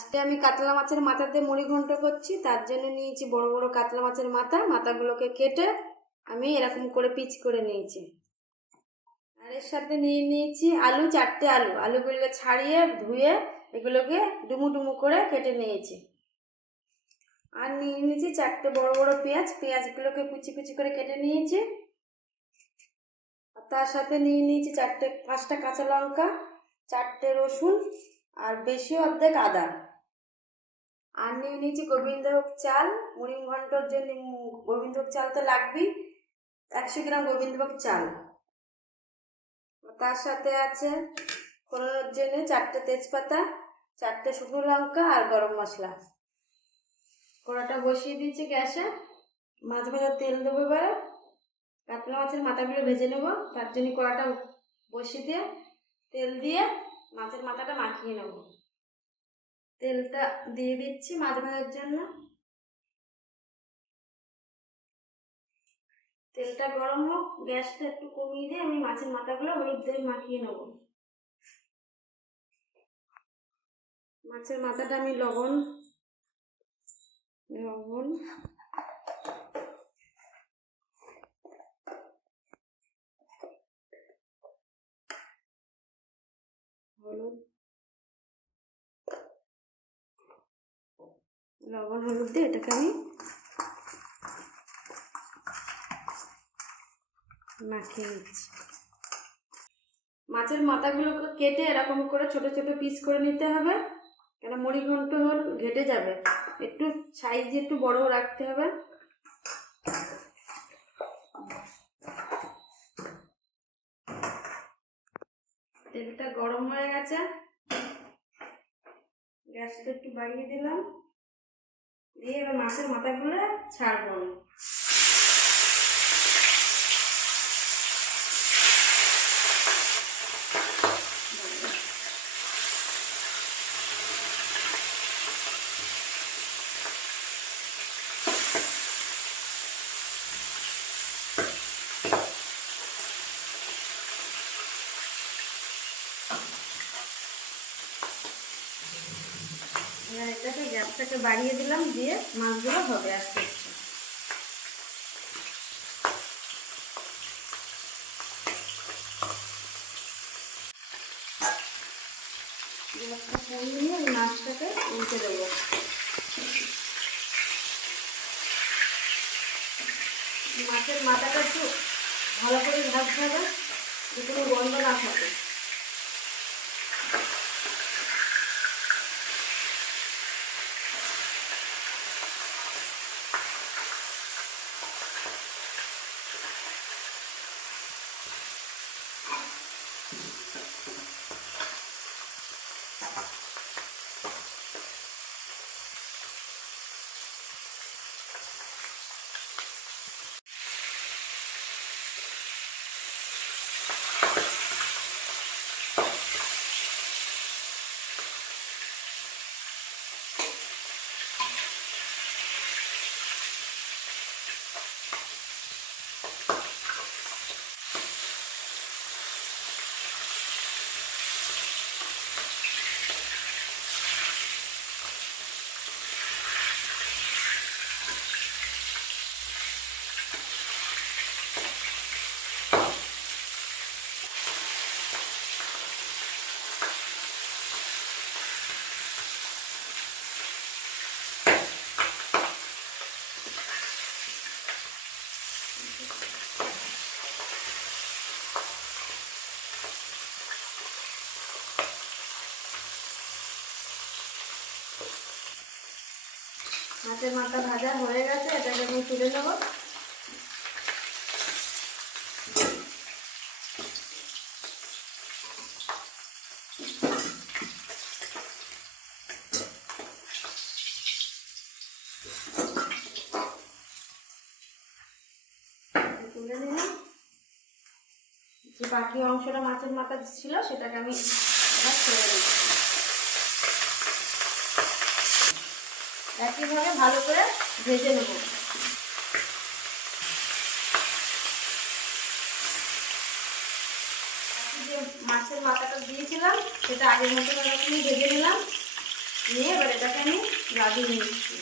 আজকে আমি কাতলা মাছের মাথা দিয়ে মুড়ি ঘন্ট করছি। তার জন্য নিয়েছি বড় বড় কাতলা মাছের মাথাগুলোকে কেটে আমি এরকম করে পিচ করে নিয়েছি। আর এর সাথে নিয়েছি আলু, 4টে আলুগুলোকে ছাড়িয়ে ধুয়ে এগুলোকে ডুমু ডুমু করে কেটে নিয়েছি। আর নিয়েছি 4টে বড় বড় পেঁয়াজগুলোকে কুচি কুচি করে কেটে নিয়েছি। আর তার সাথে নিয়েছি 5টা কাঁচা লঙ্কা, 4টে রসুন আর বেশি অর্ধেক আদা। আর নিয়েছি গোবিন্দভোগ চাল। মুড়ি ঘন্টর জন্য গোবিন্দভোগ চাল তো লাগবেই, 100 গ্রাম গোবিন্দভোগ চাল। তার সাথে আছে ফোড়নের জন্য 4টে তেজপাতা, 4টে শুকনো লঙ্কা আর গরম মশলা। কড়াটা বসিয়ে দিয়েছি গ্যাসে। মাছ ভাজার তেল দেবো। এবার কাতলা মাছের মাথাগুলো ভেজে নেব। তার জন্য কড়াটা বসিয়ে দিয়ে তেল দিয়ে মাছের মাথাটা মাখিয়ে নেব। তেলটা দিয়ে দিচ্ছি মাছ ভাজার জন্য। তেলটা গরম হোক, গ্যাসটা একটু কমিয়ে দিয়ে আমি মাছের মাথাগুলো হলুদ দিয়ে মাখিয়ে নেব। মাছের মাথাটা আমি লবণ হলুদ দিয়ে এটাকে আমি মাখিয়ে নিচ্ছি। মাছের মাথাগুলোকে কেটে এরকম করে ছোট ছোট পিস করে নিতে হবে, কেন মুড়ি ঘন্ট ঘেটে যাবে। একটু সাইজ একটু বড় রাখতে হবে। তেলটা গরম হয়ে গেছে, গ্যাসটা একটু বাড়িয়ে দিলাম। দিয়ে এবার মাছের মাথাগুলো ছাড়বো। এবার এটাকে গ্যাসটাকে বাড়িয়ে দিলাম, দিয়ে মাছগুলো হবে আস্তে আস্তে। গ্যাসটা কমিয়ে এই মাছটাকে উল্টে দেবো। মাছের মাথাটা একটু ভালো করে ভাজতে হবে, যে কোনো গন্ধ না থাকে। মাছের মাথা ভাজা হয়ে গেছে, এটাকে আমি তুলে নেব। তুলে নিলাম। যে বাকি অংশটা মাছের মাথা ছিল সেটাকে আমি এবার ছেড়ে দিই। একইভাবে ভালো করে ভেজে নেব। যে মাছের মাথাটা দিয়েছিলাম সেটা আগের মতো এরকমই ভেজে নিলাম। নিয়ে এবার এটাকে আমি লাগিয়ে নিচ্ছি।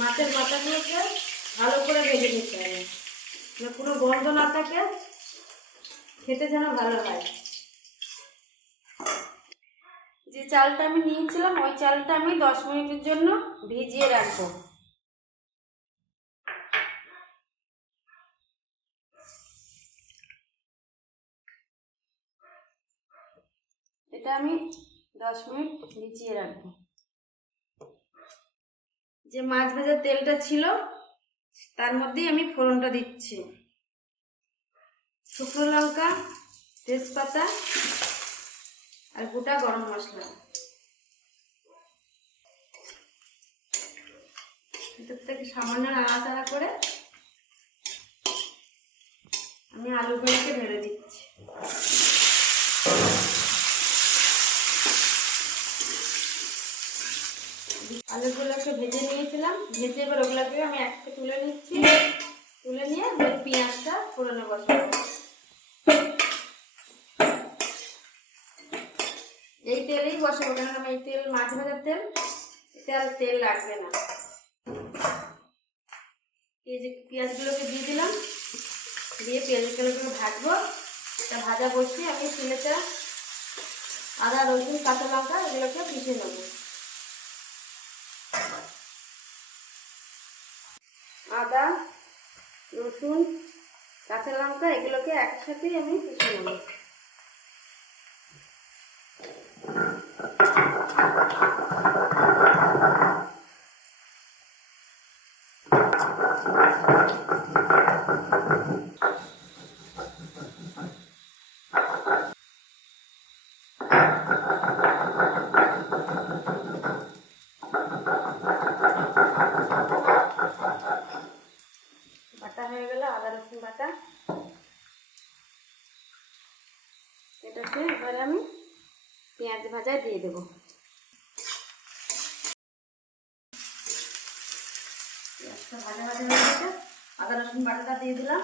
মাছের মাথাগুলোকে ভালো করে ভেজে নিতে হবে, কোনো গন্ধ না থাকে, খেতে যেন ভালো হয়। যে চালটা আমি নিয়েছিলাম ওই চালটা আমি 10 মিনিটের জন্য ভিজিয়ে রাখবো। এটা আমি 10 মিনিট ভিজিয়ে রাখবো। যে মাছ ভাজার তেলটা ছিল তার মধ্যেই আমি ফোড়নটা দিচ্ছি। শুকনো লঙ্কা, তেজপাতা আর গোটা গরম মশলা। এটার থেকে সামান্য নাড়াচাড়া করে আমি আলুগুলোকে ঢেলে দিচ্ছি। আলুগুলোকে ভেজে নিয়েছিলাম, ভেজে এবার ওগুলোকে আমি একটা তুলে নিচ্ছি। তুলে নিয়ে পেঁয়াজটা ফোড়নে বসাবো। এই তেলেই বসাবো, কারণ আমি এই তেল মাছ ভাজার তেল, এতে আর তেল লাগবে না। এই যে পেঁয়াজগুলোকে দিয়ে দিলাম, দিয়ে পেঁয়াজগুলোকে ভাজবো। তা ভাজা বসিয়ে আমি শিলেটা আদা, রসুন, কাঁচা লঙ্কা এগুলোকে পিষে নেব। আদা, রসুন, কাঁচা লঙ্কা এগুলোকে একসাথেই আমি পিষে নেব। বাটা হয়ে গেল আদা রসুন বাটা। এটাকে এবারে আমি পেঁয়াজ ভাজায় দিয়ে দেবো। পেঁয়াজটা ভাজা ভাজা হয়ে গেছে, আদা রসুন বাটাটা দিয়ে দিলাম।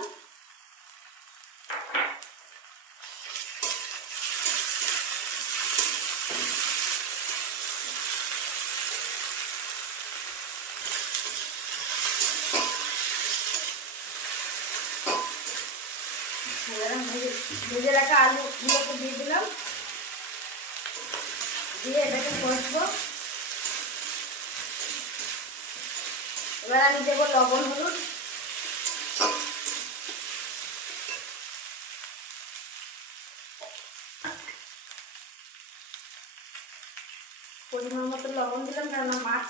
ভেজে রাখা আলুগুলোকে দিয়ে দিলাম, দিয়ে এটাকে কষবো। এবার আমি দেবো লবণ, হলুদ। পরিমাণ মতো লবণ দিলাম, কারণ মাছ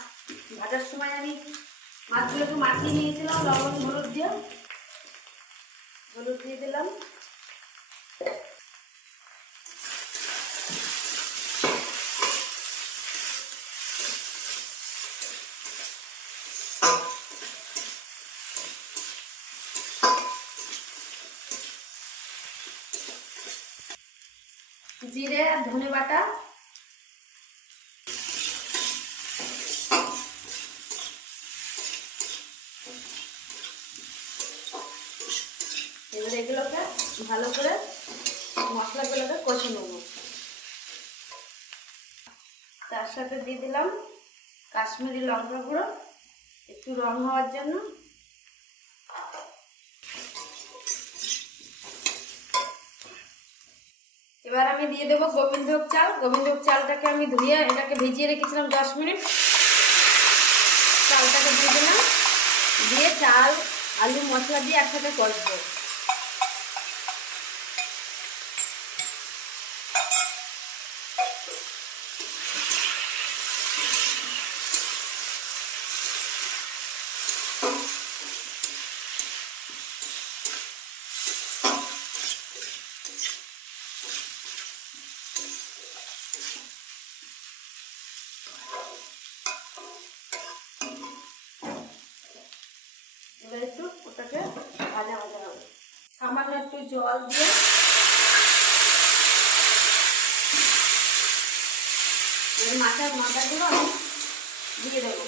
ভাজার সময় আমি মাছগুলোকে মাখিয়ে নিয়েছিলাম লবণ হলুদ দিয়ে। হলুদ দিয়ে দিলাম। জিরে আর ধনে বাটা। এবার এগুলোকে ভালো করে মশলাগুলোকে কষে নেব। তার সাথে দিয়ে দিলাম কাশ্মীরি লঙ্কা গুঁড়ো, একটু রং হওয়ার জন্য। এবার আমি দিয়ে দেবো গোবিন্দভোগ চাল। গোবিন্দভোগ চালটাকে আমি ধুয়ে এটাকে ভিজিয়ে রেখেছিলাম 10 মিনিট। চালটাকে দিয়ে দিলাম, দিয়ে চাল আলু মশলা দিয়ে একসাথে কষবো। এবার একটু ওটাকে ভাজা ভাজা হবে। সামান্য একটু জল দিয়ে মাথাগুলো আমি দিয়ে দেবো।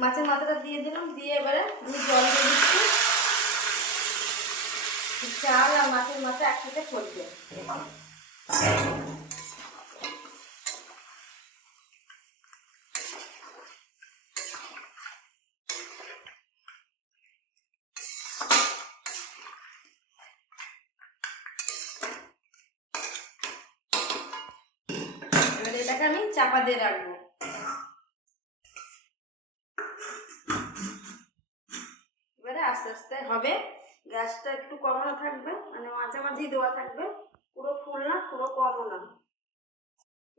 মাছের মাথাটা দিয়ে দিলাম, দিয়ে এবারে আমি জল দিয়ে দিচ্ছি। চাল আর মাছের মাথা একসাথে ফুটবে। এবারে এটাকে আমি চাপা দিয়ে রাখবো। এবারে আস্তে আস্তে হবে, গ্যাসটা একটু কমানো থাকবে, মানে মাঝামাঝি দেওয়া থাকবে, পুরো ফুল না পুরো কমও না।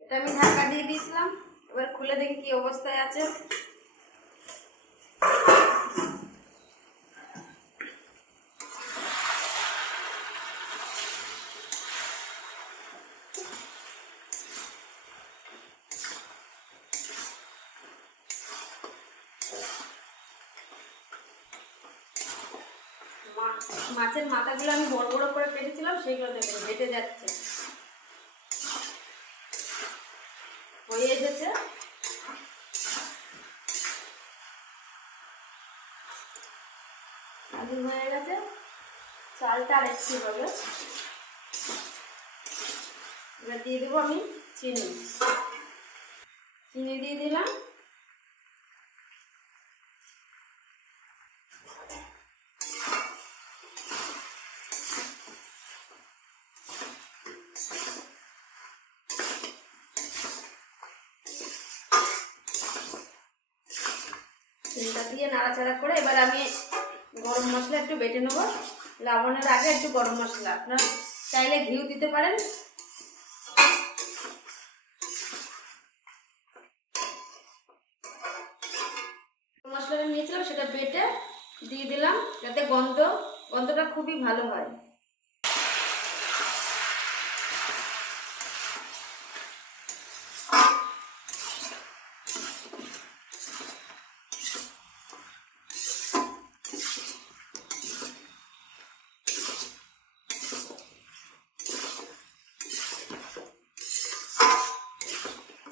এটা আমি ঢাকা দিয়ে দিয়েছিলাম, এবার খুলে দেখি কি অবস্থায় আছে। মাছের মাথাগুলো আমি বড় বড় করে কেটেছিলাম, সেইগুলো দেখুন বেটে যাচ্ছে, হয়ে এসেছে। আলু হয়ে গেছে, চালটা আর একটু হবে। এবার দিয়ে দেবো আমি চিনি, চিনি দিয়ে দিলাম। চিনিটা দিয়ে নাড়াচাড়া করে এবার আমি গরম মশলা একটু বেটে নেবো। লবণের আগে একটু গরম মশলা, আপনারা চাইলে ঘিও দিতে পারেন। মশলাটা নিয়েছিলাম সেটা বেটে দিয়ে দিলাম, যাতে গন্ধটা খুবই ভালো হয়।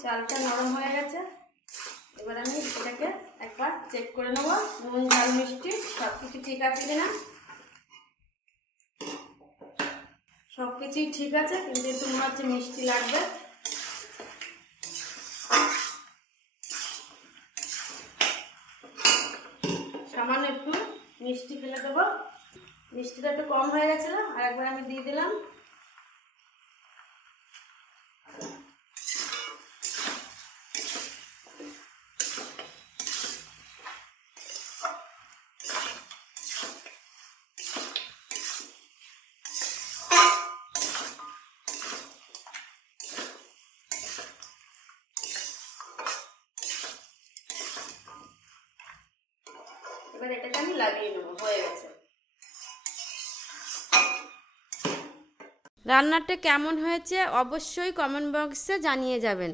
চালটা নরম হয়ে গেছে, এবার আমি এটাকে একবার চেক করে নেব নুন ঝাল মিষ্টি সব কিছু ঠিক আছে কিনা। সব কিছুই ঠিক আছে, কিন্তু একটু মনে হচ্ছে মিষ্টি লাগবে। সামান্য একটু মিষ্টি ফেলে দেবো, মিষ্টিটা একটু কম হয়ে গেছিলো, আর একবার আমি দিয়ে দিলাম। এবার এটাকে আমি লাগিয়ে নেবো, হয়ে গেছে। রান্নাটা কেমন হয়েছে অবশ্যই কমেন্ট বক্সে জানিয়ে যাবেন।